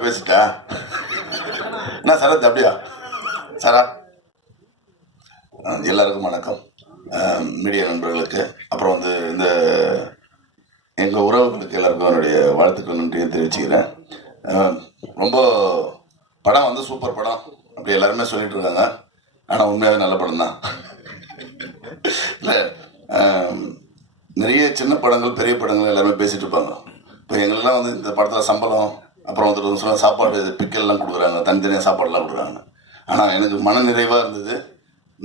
பேசிட்டா? என்ன சரத் அப்படியா? சரா எல்லாருக்கும் வணக்கம். மீடியா நண்பர்களுக்கு. அப்புறம் வந்து இந்த எங்கள் உறவுகளுக்கு எல்லாருக்கும் என்னுடைய வாழ்த்துக்கள் நன்றியை தெரிவிச்சுக்கிறேன். ரொம்ப படம் வந்து சூப்பர் படம். அப்படி எல்லாருமே சொல்லிட்டு இருக்காங்க. ஆனால் உண்மையாகவே நல்ல படம் தான். இல்லை நிறைய சின்ன படங்கள் பெரிய படங்கள் எல்லாருமே பேசிட்டு இருப்பாங்க. இப்போ எங்களெல்லாம் வந்து இந்த படத்தில் சம்பளம் அப்புறம் வந்து சொல்ல சாப்பாடு பிக்கல்லாம் கொடுக்குறாங்க தனித்தனியாக சாப்பாடுலாம் கொடுக்குறாங்க. ஆனால் எனக்கு மன நிறைவாக இருந்தது.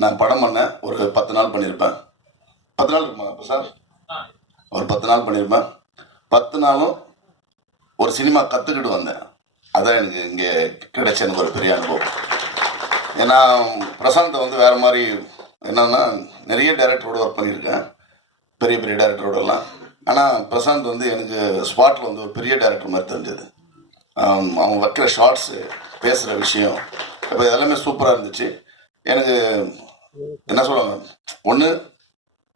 நான் படம் பண்ணேன் ஒரு பத்து நாள் பண்ணியிருப்பேன். பத்து நாள் இருக்குமா அப்போ சார் ஒரு பத்து நாள் பண்ணியிருப்பேன். பத்து நாளும் ஒரு சினிமா கற்றுக்கிட்டு வந்தேன். அதான் எனக்கு இங்கே கிடைச்ச எனக்கு ஒரு பெரிய அனுபவம். ஏன்னா பிரசாந்தை வந்து வேறு மாதிரி என்னன்னா நிறைய டேரக்டரோட ஒர்க் பண்ணியிருக்கேன். பெரிய பெரிய டேரக்டரோடலாம் ஆனால் பிரசாந்த் வந்து எனக்கு ஸ்பாட்டில் வந்து ஒரு பெரிய டேரக்டர் மாதிரி தெரிஞ்சது. அவன் வைக்கிற ஷார்ட்ஸு பேசுகிற விஷயம். இப்போ எல்லாமே சூப்பராக இருந்துச்சு. எனக்கு என்ன சொல்லுவாங்க? ஒன்று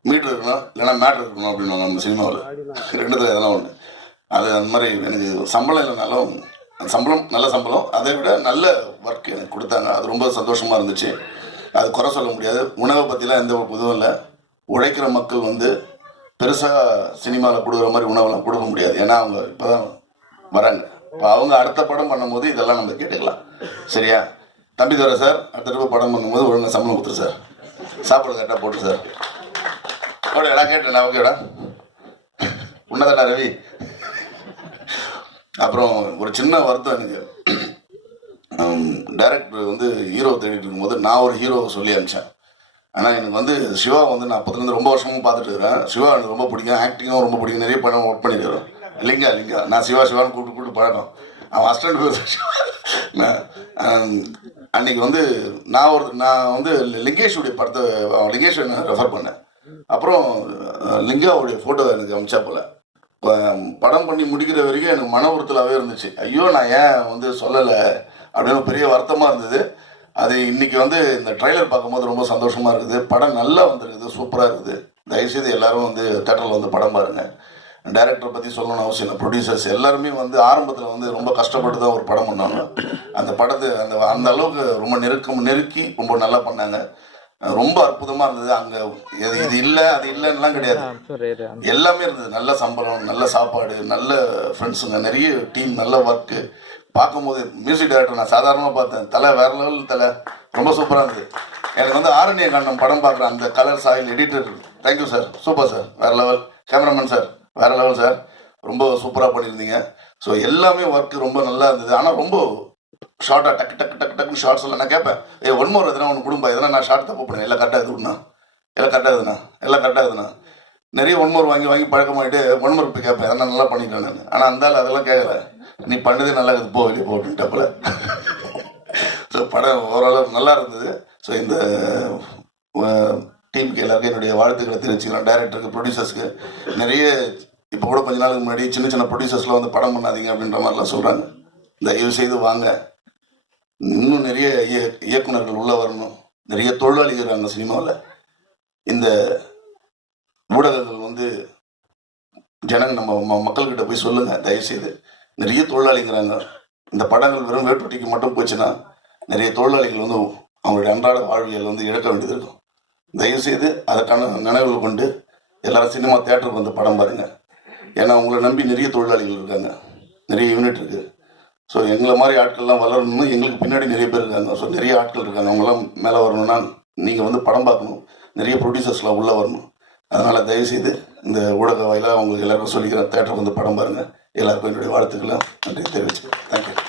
மீட்ரு இருக்கணும் இல்லைன்னா மேட்ரு இருக்கணும் அப்படின்னு நம்ம சினிமாவில். ரெண்டுத்தில் எதனா ஒன்று அது அந்த மாதிரி எனக்கு சம்பளம் இல்லைனாலும் சம்பளம் நல்ல சம்பளம். அதை விட நல்ல ஒர்க் எனக்கு கொடுத்தாங்க. அது ரொம்ப சந்தோஷமாக இருந்துச்சு. அது குறை சொல்ல முடியாது. உணவை பற்றிலாம் எந்த ஒரு இதுவும் இல்லை. உழைக்கிற மக்கள் வந்து பெருசாக சினிமாவில் கொடுக்குற மாதிரி உணவெல்லாம் கொடுக்க முடியாது. ஏன்னா அவங்க இப்போ தான் வராங்க. இப்போ அவங்க அடுத்த படம் பண்ணும்போது இதெல்லாம் நம்ம கேட்டுக்கலாம். சரியா? தம்பி தர சார் அடுத்த தடவை படம் பண்ணும்போது ஒழுங்காக சம்பளம் கொடுத்துரு சார். சாப்பாடு கரெக்டாக போட்டு சார். ஓட எடா கேட்டேன் ஓகேடா. உன்னதாடா ரவி. அப்புறம் ஒரு சின்ன வருத்தம் எனக்கு. டைரக்டர் வந்து ஹீரோ தேடிட்டு இருக்கும்போது நான் ஒரு ஹீரோவை சொல்லி அனுப்பிச்சேன். ஆனால் எனக்கு வந்து சிவா வந்து நான் அப்போதுலேருந்து ரொம்ப வருஷமும் பார்த்துட்டு இருக்கிறேன். சிவா எனக்கு ரொம்ப பிடிக்கும் ஆக்டிங்கும் ரொம்ப பிடிக்கும். நிறைய படம் ஒர்க் பண்ணியிருக்கிறோம் லிங்கா லிங்கா. நான் சிவா சிவான்னு கூப்பிட்டு கூப்பிட்டு பழக்கம். அவன் அசிஸ்டன்ட் பேர் அன்னைக்கு வந்து நான் ஒரு நான் வந்து லிங்கேஷுடைய படத்தை அவன் லிங்கேஷ் ரெஃபர் பண்ணேன். அப்புறம் லிங்காவுடைய ஃபோட்டோ எனக்கு அமிச்சா போல. இப்போ படம் பண்ணி முடிக்கிற வரைக்கும் எனக்கு மன உறுத்தலாகவே இருந்துச்சு. ஐயோ நான் ஏன் வந்து சொல்லலை? அப்படின்னு பெரிய வருத்தமாக இருந்தது. அது இன்னைக்கு வந்து இந்த ட்ரைலர் பார்க்கும்போது ரொம்ப சந்தோஷமாக இருக்குது. படம் நல்லா வந்திருக்குது சூப்பராக இருக்குது. தயவுசெய்து எல்லாரும் வந்து தேட்டரில் வந்து படம் பாருங்கள் டைரக்டரை பற்றி சொல்லணும்னு அவசியம் இல்லை. ப்ரொடியூசர்ஸ் எல்லாருமே வந்து ஆரம்பத்தில் வந்து ரொம்ப கஷ்டப்பட்டு தான் ஒரு படம் பண்ணாங்க. அந்த படத்தை அந்த அந்த அளவுக்கு ரொம்ப நெருக்கம் நெருக்கி ரொம்ப நல்லா பண்ணாங்க. ரொம்ப அற்புதமாக இருந்தது. அங்கே இது இது இல்லை அது இல்லைன்னுலாம் கிடையாது. எல்லாமே இருந்தது. நல்ல சம்பளம் நல்ல சாப்பாடு நல்ல ஃப்ரெண்ட்ஸுங்க நிறைய டீம் நல்ல ஒர்க்கு பார்க்கும்போது மியூசிக் டைரக்டர் நான் சாதாரணமாக பார்த்தேன். தலை வேற லெவல் தலை. ரொம்ப சூப்பராக இருந்தது. எனக்கு வந்து ஆரண்ய காண்டம் படம் பார்க்குற அந்த colour soil editor thank you sir super sir வேற லெவல் கேமராமேன் சார் வேற லெவல் சார். ரொம்ப சூப்பராக பண்ணியிருந்தீங்க. ஸோ எல்லாமே ஒர்க் ரொம்ப நல்லா இருந்தது. ஆனால் ரொம்ப ஷார்ட்டாக டக்கு டக்கு டக்கு டக்குன்னு ஷார்ட்ஸ் எல்லாம் நான் கேட்பேன் ஏ ஒன் மோர் எதனா ஒன்று குடும்பம் எதனா நான் ஷார்ட் தப்பு பண்ணேன். எல்லாம் கரெக்டாக இதுண்ணா எல்லாம் கரெக்டாக இதுண்ணா எல்லாம் கரெக்டாக இதுண்ணா நிறைய ஒன் மோர் வாங்கி வாங்கி பழக்கமாயிட்டு ஒன் மோர் இப்போ கேட்பேன் எதனா நல்லா பண்ணிக்கிறேன் நான். ஆனால் அந்த அதெல்லாம் கேட்கல நீ பண்ணதே நல்லா இருக்குது. போ வெளியே போட்டுட்டப்பல ஸோ படம் ஓரளவு நல்லா இருந்தது. ஸோ இந்த டீமுக்கு எல்லாருக்கும் என்னுடைய வாழ்த்துக்களை தெரிவிச்சுக்கிறேன். டைரக்டருக்கு ப்ரொடியூசர்ஸ்க்கு நிறைய இப்போ கூட கொஞ்ச நாளுக்கு முன்னாடி சின்ன சின்ன ப்ரொடியூசர்ஸ்லாம் வந்து படம் பண்ணாதீங்க அப்படின்ற மாதிரிலாம் சொல்கிறாங்க தயவு செய்து வாங்க. இன்னும் நிறைய இய- இயக்குனர்கள் உள்ளே வரணும். நிறைய தொழிலாளிகள் இருக்காங்க சினிமாவில். இந்த ஊடகங்கள் வந்து ஜனங்க நம்ம ம- மக்கள்கிட்ட போய் சொல்லுங்க. தயவுசெய்து நிறைய தொழிலாளிங்கிறாங்க இந்த படங்கள் வெறும் வேட்டுட்டிக்கு மட்டும் போச்சுன்னா நிறைய தொழிலாளிகள் வந்து அவங்களுடைய அன்றாட வாழ்வியல் வந்து இழக்க வேண்டியது இருக்கும். தயவு செய்து அதற்கான நினைவுகள் கொண்டு எல்லாரும் சினிமா தேட்டருக்கு வந்து படம் பாருங்கள் ஏன்னா உங்களை நம்பி நிறைய தொழிலாளிகள் இருக்காங்க. நிறைய யூனிட் இருக்குது ஸோ எங்களை மாதிரி ஆட்கள்லாம் வளரணும்னு எங்களுக்கு பின்னாடி நிறைய பேர் இருக்காங்க. ஸோ நிறைய ஆட்கள் இருக்காங்க. அவங்களாம் மேலே வரணும்னா நீங்கள் வந்து படம் பார்க்கணும். நிறைய ப்ரொடியூசர்ஸ்லாம் உள்ளே வரணும். அதனால் தயவுசெய்து இந்த ஊடக வாயிலாக அவங்களுக்கு எல்லாருக்கும் சொல்லிக்கிறேன் தேட்டருக்கு வந்து படம் பாருங்கள் எல்லாருக்கும் என்னுடைய வாழ்த்துக்களை நன்றி தெரிவிச்சுக்கிறேன். தேங்க்யூ